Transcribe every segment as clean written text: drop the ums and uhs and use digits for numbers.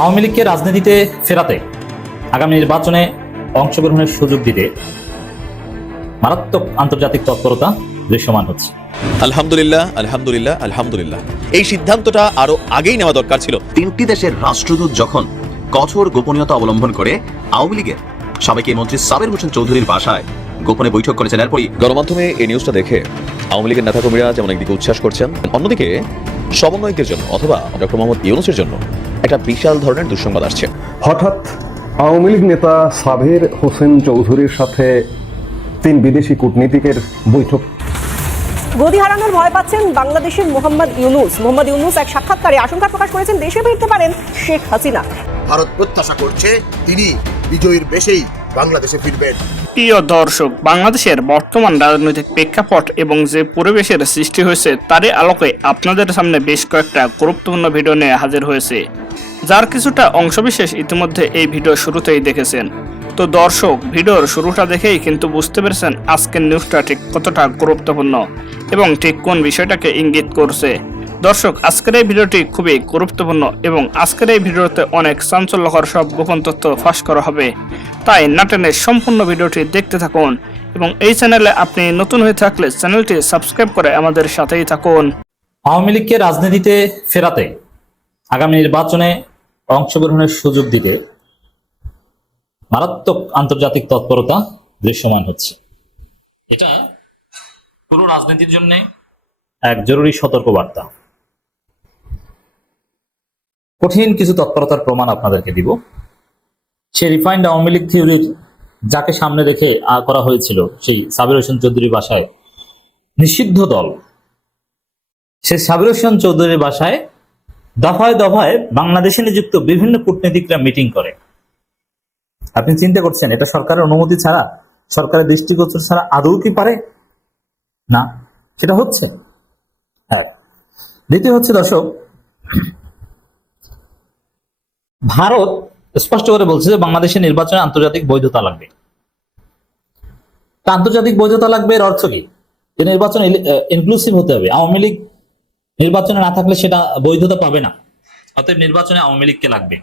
আওয়ামী লীগকে রাজনীতিতে ফেরাতে আগামী নির্বাচনে অংশগ্রহণের সুযোগ দিতে মারাত্মক আন্তর্জাতিক তৎপরতা দৃশ্যমান হচ্ছে। আলহামদুলিল্লাহ আলহামদুলিল্লাহ আলহামদুলিল্লাহ। এই সিদ্ধান্তটা আরো আগেই নেওয়া দরকার ছিল। তিনটি দেশের রাষ্ট্রদূত যখন কঠোর গোপনীয়তা অবলম্বন করে আওয়ামী লীগের সাবেক মন্ত্রী সাবের হোসেন চৌধুরীর বাসায় গোপনে বৈঠক করেছেন, এরপরই গণমাধ্যমে এই নিউজটা দেখে আওয়ামী লীগের নেতাকর্মীরা যেমন একদিকে উচ্ছ্বাস করছেন, অন্যদিকে সমন্বয়কের জন্য অথবা ডক্টর মোহাম্মদ ইউনূসের জন্য একটা বিশাল ধরনের দুঃসংবাদ আসছে। হঠাৎ আওয়ামী লীগ নেতা সাবের হোসেন চৌধুরীর সাথে 3 বিদেশি কূটনীতিকের বৈঠক। গদি হারানোর ভয় পাচ্ছেন বাংলাদেশের মোহাম্মদ ইউনূস এক সাক্ষাৎকারে আশঙ্কা প্রকাশ করেছেন দেশে ফিরতে পারেন শেখ হাসিনা। ভারত প্রত্যাশা করছে তিনি বিজয়ীর বেশেই বাংলাদেশে ফিরবেন। প্রিয় দর্শক, বাংলাদেশের বর্তমান রাজনৈতিক প্রেক্ষাপট এবং যে পরিবেশের সৃষ্টি হয়েছে তারই আলোকে আপনাদের সামনে বেশ কয়েকটা গুরুত্বপূর্ণ ভিডিও নিয়ে হাজির হয়েছে, যার কিছুটা অংশবিশেষ ইতিমধ্যে এই ভিডিও শুরুতেই দেখেছেন। তো দর্শক, ভিডিওর শুরুটা দেখেই কিন্তু বুঝতে পেরেছেন আজকের নিউজটা ঠিক কতটা গুরুত্বপূর্ণ এবং ঠিক কোন বিষয়টাকে ইঙ্গিত করছে। দর্শক, আজকের এই ভিডিওটি খুবই গুরুত্বপূর্ণ এবং আজকের এই ভিডিওতে অনেক চাঞ্চল্যকর সব গোপন তথ্য ফাঁস করা হবে, তাই না টেনে সম্পূর্ণ ভিডিওটি দেখতে থাকুন এবং এই চ্যানেলে আপনি নতুন হয়ে থাকলে চ্যানেলটি সাবস্ক্রাইব করে আমাদের সাথেই থাকুন। আওয়ামী লীগকে রাজনীতিতে ফেরাতে আগামী নির্বাচনে অংশগ্রহণের সুযোগ দিতে মারাত্মক আন্তর্জাতিক তৎপরতা দৃশ্যমান হচ্ছে। এটা পুরো রাজনীতির জন্য এক জরুরি সতর্কবার্তা। কঠিন কিছু তৎপরতার প্রমাণ আপনাদেরকে দিব। সে রিফাইন্ড আওয়ামী লীগ থিওরির যাকে সামনে রেখে করা হয়েছিল সেই সাবির হোসেন চৌধুরীর বাসায় নিষিদ্ধ দল, সে সাবির হোসেন চৌধুরীর বাসায় দফায় দফায় বাংলাদেশে নিযুক্ত বিভিন্ন কূটনীতিকরা মিটিং করে। আপনি চিন্তা করছেন এটা সরকারের অনুমতি ছাড়া, সরকারের দৃষ্টিগোচর ছাড়া আদৌ কি পারে? না, সেটা হচ্ছে। হ্যাঁ, দ্বিতীয় হচ্ছে দর্শক, ভারত স্পষ্ট করে বলছে যে বাংলাদেশের নির্বাচনে আন্তর্জাতিক বৈধতা লাগবে। আন্তর্জাতিক বৈধতা লাগবে এর অর্থ কি? যে নির্বাচন ইনক্লুসিভ হতে হবে। আওয়ামী লীগ নির্বাচনে না থাকলে সেটা বৈধতা পাবে না, অতএব নির্বাচনে আওয়ামী লীগকে লাগবে।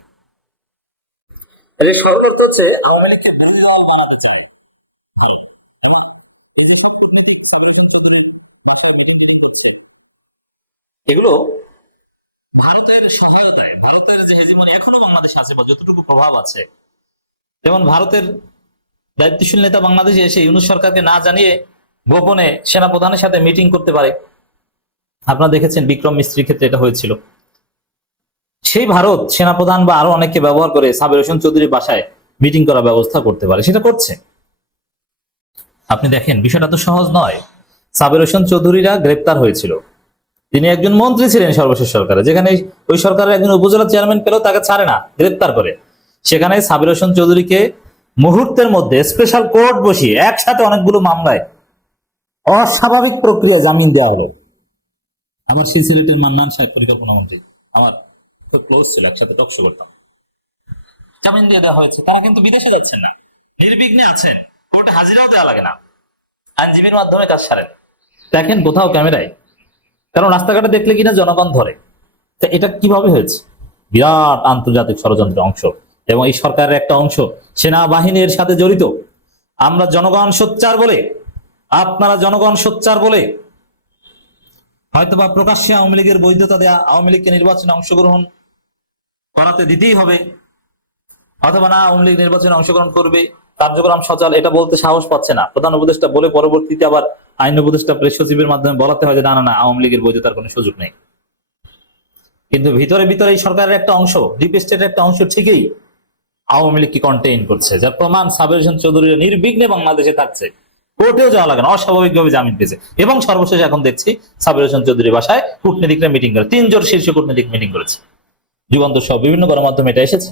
এগুলো ভারতের সহায়তায়, ভারতের যে হেজিমনি এখনো বাংলাদেশে আছে বা যতটুকু প্রভাব আছে, যেমন ভারতের দায়িত্বশীল নেতা বাংলাদেশে এসে ইউনূস সরকারকে না জানিয়ে গোপনে সেনাপ্রধানের সাথে মিটিং করতে পারে। আপনারা দেখেছেন বিক্রম মিস্ত্রির ক্ষেত্রে এটা হয়েছিল। সেই ভারত সেনাপ্রধান বা আরো অনেককে ব্যবহার করে সাবির হোসেন চৌধুরীর বাসায় মিটিং করার ব্যবস্থা করতে পারে, সেটা করছে। আপনি দেখেন বিষয়টা তো সহজ নয়। সাবির হোসেন চৌধুরীরা গ্রেপ্তার হয়েছিল, তিনি একজন মন্ত্রী ছিলেন সর্বশেষ সরকারে, যেখানে ওই সরকারের একজন উপজেলা চেয়ারম্যান পেল তাকে ছাড়ে না, গ্রেপ্তার করে। সেখানে সাবির হোসেন চৌধুরীকে মুহূর্তের মধ্যে স্পেশাল কোর্ট বসিয়ে একসাথে অনেকগুলো মামলায় অস্বাভাবিক প্রক্রিয়া জামিন দেওয়া হলো। আমার সেই সিলেটের মান্নান সাহেব পরিকল্পনা মন্ত্রী, আমার খুব ক্লোজ ছিল, একসাথে টকশো করতাম, জামিন দিয়ে দেওয়া হয়েছে। তারা কিন্তু বিদেশে যাচ্ছেন না, নির্বিঘ্নে আছেন, কোর্টে হাজিরাও দেওয়া লাগে না, আইনজীবীর মাধ্যমে কাজ সারেন। দেখেন কোথাও ক্যামেরায়, কারণ রাস্তাঘাটে দেখলে কিনা জনগণ ধরে। এটা কিভাবে হয়েছে? বিরাট আন্তর্জাতিক ষড়যন্ত্রের অংশ, এবং এই সরকারের একটা অংশ সেনাবাহিনীর সাথে জড়িত। আমরা জনগণ সোচ্চার বলে, আপনারা জনগণ সোচ্চার বলে হয়তোবা প্রকাশ্যে আওয়ামী লীগের বৈধতা দেয়া, আওয়ামী লীগকে নির্বাচনে অংশগ্রহণ করাতে দিতেই হবে, অথবা না আওয়ামী লীগ নির্বাচনে অংশগ্রহণ করবে, কার্যক্রম সচল, এটা বলতে সাহস পাচ্ছে না। প্রধান উপদেষ্টা বলে পরবর্তীতে আবার আইন উপদেষ্টা প্রেস সচিবের মাধ্যমে বলাতে হয় যে না না না, আওয়ামী লীগের বৈধতার কোনো সুযোগ নেই। কিন্তু ভিতরে ভিতরে এই সরকারের একটা অংশ, ডিপ স্টেটের একটা অংশ ঠিকই আওয়ামী লীগকে কন্টেইন করছে, যার প্রমাণ সাবির হোসেন চৌধুরী নির্বিঘ্নে বাংলাদেশে থাকছে, কোর্টেও যাওয়া লাগে না, অস্বাভাবিকভাবে জামিন পেয়েছে। এবং সর্বশেষ এখন দেখছি সাবির হোসেন চৌধুরীর বাসায় কূটনীতিকরা মিটিং করে, 3 জন শীর্ষ কূটনীতিক মিটিং করেছে, যুগান্ত সহ বিভিন্ন গণমাধ্যমে এটা এসেছে।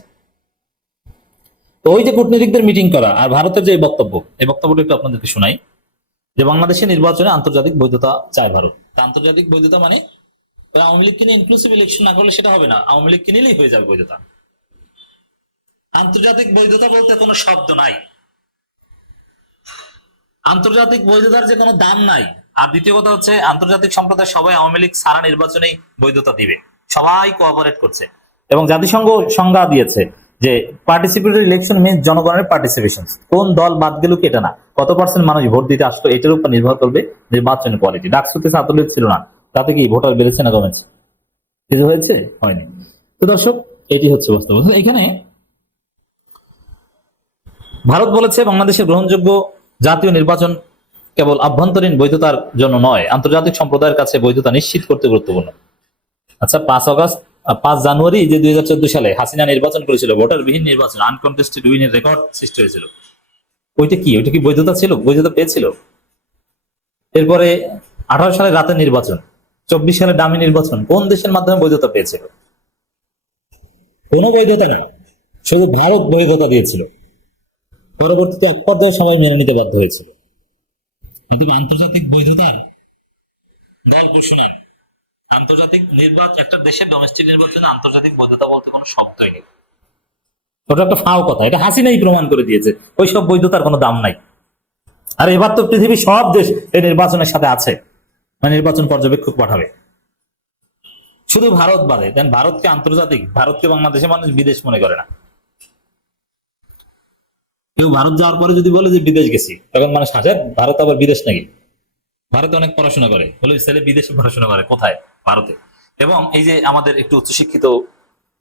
তো ওই যে কূটনীতিকদের মিটিং করা আর ভারতের যে বক্তব্য, এই বক্তব্যটা একটু আপনাদেরকে শোনাই, যে বাংলাদেশের নির্বাচনে আন্তর্জাতিক বৈধতা চায় ভারত। আন্তর্জাতিক বৈধতা মানে আওয়ামী লীগকে নিয়ে ইনক্লুসিভ ইলেকশন না করলে সেটা হবে না, আওয়ামী লীগকে নিলেই হয়ে যাবে বৈধতা। আন্তর্জাতিক বৈধতা বলতে কোনো শব্দ নাই, আন্তর্জাতিক বৈধতার যে কোনো দাম নাই। আর দ্বিতীয় কথা হচ্ছে আন্তর্জাতিক সম্প্রদায় সবাই আওয়ামী লীগ সারা নির্বাচনেই বৈধতা দিবে, সবাই কোঅপারেট করছে। এবং জাতিসংঘ সংজ্ঞা দিয়েছে যে পার্টিসিপেটরি ইলেকশন মিন্স জনগণের পার্টিসিপেশন। কোন দল বাদ গেল কি এটা না, কত পার্সেন্ট মানুষ ভোট দিতে আসলো এটার উপর নির্ভর করবে নির্বাচনের কোয়ালিটি। ডাকসুতে ছাত্রলীগ ছিল না, তাতে কি ভোটার বেড়েছে না কমেছে? কিছু হয়েছে? হয়নি। তো দর্শক, এটি হচ্ছে বাস্তব। এখানে ভারত বলেছে বাংলাদেশের গ্রহণযোগ্য জাতীয় নির্বাচন কেবল আভ্যন্তরীণ বৈধতার জন্য নয়, আন্তর্জাতিক সম্প্রদায়ের কাছে বৈধতা নিশ্চিত করতে গুরুত্বপূর্ণ। আচ্ছা, 5 জানুয়ারি যে 2014 সালে হাসিনা নির্বাচন করেছিল, ভোটারবিহীন নির্বাচন, আনকন্টেস্টেড উইনের রেকর্ড সৃষ্টি হয়েছিল, ওইটা কি বৈধতা ছিল? বৈধতা পেয়েছিল? এরপরে 18 সালে রাতের নির্বাচন, 24 সালে ডামি নির্বাচন, কোন দেশের মাধ্যমে বৈধতা পেয়েছিল? কোনো বৈধতা না, শুধু ভারত বৈধতা দিয়েছিল। পরবর্তীতে এক পর্যায়ে সবাই মেনে নিতে বাধ্য হয়েছিল। আন্তর্জাতিক বৈধতার দল ঘোষণা, আন্তর্জাতিক নির্বাচন, একটা দেশের ডোমেস্টিক নির্বাচনে আন্তর্জাতিক বৈধতা বলতে কোনো শব্দই নেই। ওটা একটা ফাও কথা, এটা হাসিনাই প্রমাণ করে দিয়েছে ওই সব বৈধতার কোনো দাম নাই। আর এবার তো পৃথিবীর সব দেশ এই নির্বাচনের সাথে আছে, মানে নির্বাচন পর্যবেক্ষক পাঠাবে, শুধু ভারত বাদে। দেন ভারতকে আন্তর্জাতিক, ভারতকে বাংলাদেশের মানুষ বিদেশ মনে করে না। কেউ ভারত যাওয়ার পরে যদি বলে যে বিদেশ গেছি, তখন মানুষ হাসে, ভারত আবার বিদেশ নাকি? ভারতে অনেক পড়াশোনা করে, বলে ছেলে বিদেশে পড়াশোনা করে, কোথায়? ভারতে। এবং এই যে আমাদের একটু উচ্চশিক্ষিত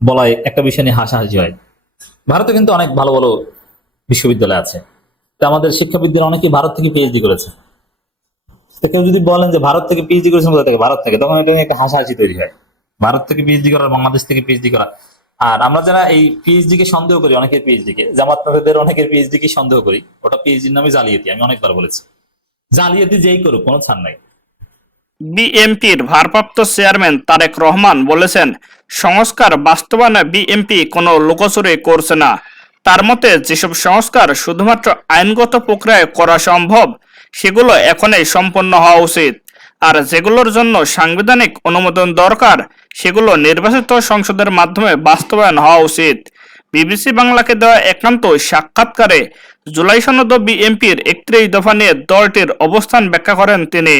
বলায় একটা বিষয় নিয়ে হাসাহাসি হয়, ভারতে কিন্তু অনেক ভালো ভালো বিশ্ববিদ্যালয় আছে। তো আমাদের শিক্ষাবিদদের অনেকেই ভারত থেকে পিএইচডি করেছে। তো কেউ যদি বলেন যে ভারত থেকে পিএইচডি করেছেন, কোথা থেকে? ভারত থেকে, তখন এটা নিয়ে একটা হাসাহাসি তৈরি হয়। ভারত থেকে পিএইচডি করা, বাংলাদেশ থেকে পিএইচডি করা। আর আমরা যারা এই পিএইচডি কে সন্দেহ করি, অনেকের পিএইচডি কে, জামাতের অনেকের পিএইচডি কে সন্দেহ করি, ওটা পিএইচডির নামে জালিয়াতি। আমি অনেকবার বলেছি, জালিয়াতি যেই করুক কোনো ছাড় নাই। বিএনপির ভারপ্রাপ্ত চেয়ারম্যান তারেক রহমান বলেছেন, সংস্কার বাস্তবায়নে বিএনপি কোনো লুকোচুরি করছে না। তার মতে যেসব সংস্কার শুধুমাত্র আইনগত প্রক্রিয়ায় করা সম্ভব, সেগুলো এখনই সম্পন্ন হওয়া উচিত। আর যেগুলোর জন্য সাংবিধানিক অনুমোদন দরকার, সেগুলো নির্বাচিত সংসদের মাধ্যমে বাস্তবায়ন হওয়া উচিত। বিবিসি বাংলাকে দেওয়া একান্ত সাক্ষাৎকারে জুলাই সনদ বিএনপির 31 দফা নিয়ে দলটির অবস্থান ব্যাখ্যা করেন তিনি।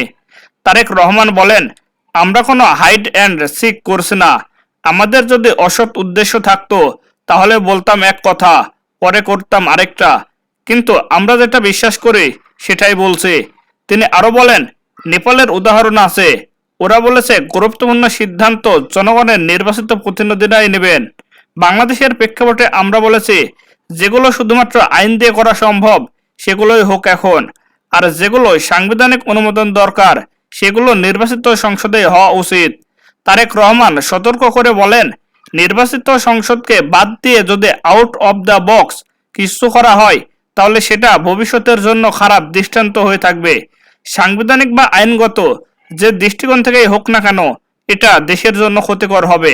তারেক রহমান বলেন, আমরা কোনো হাইড অ্যান্ড সিক করছি না। আমাদের যদি অসৎ উদ্দেশ্য থাকতো তাহলে বলতাম এক কথা, পরে করতাম আরেকটা, কিন্তু আমরা যেটা বিশ্বাস করি সেটাই বলছি। তিনি আরো বলেন, নেপালের উদাহরণ আছে, ওরা বলেছে গুরুত্বপূর্ণ সিদ্ধান্ত জনগণের নির্বাচিত প্রতিনিধিরাই নেবেন। বাংলাদেশের প্রেক্ষাপটে আমরা বলেছি, যেগুলো শুধুমাত্র আইন দিয়ে করা সম্ভব সেগুলোই হোক এখন, আর যেগুলো সাংবিধানিক অনুমোদন দরকার সেগুলো নির্বাচিত সংসদে হওয়া উচিত। তারেক রহমান সতর্ক করে বলেন, নির্বাচিত সংসদকে বাদ দিয়ে যদি আউট অব দ্য বক্স কিছু করা হয় তাহলে সেটা ভবিষ্যতের জন্য খারাপ দৃষ্টান্ত হয়ে থাকবে। সাংবিধানিক বা আইনগত যে দৃষ্টিকোণ থেকেই হোক না কেন, এটা দেশের জন্য ক্ষতিকর হবে।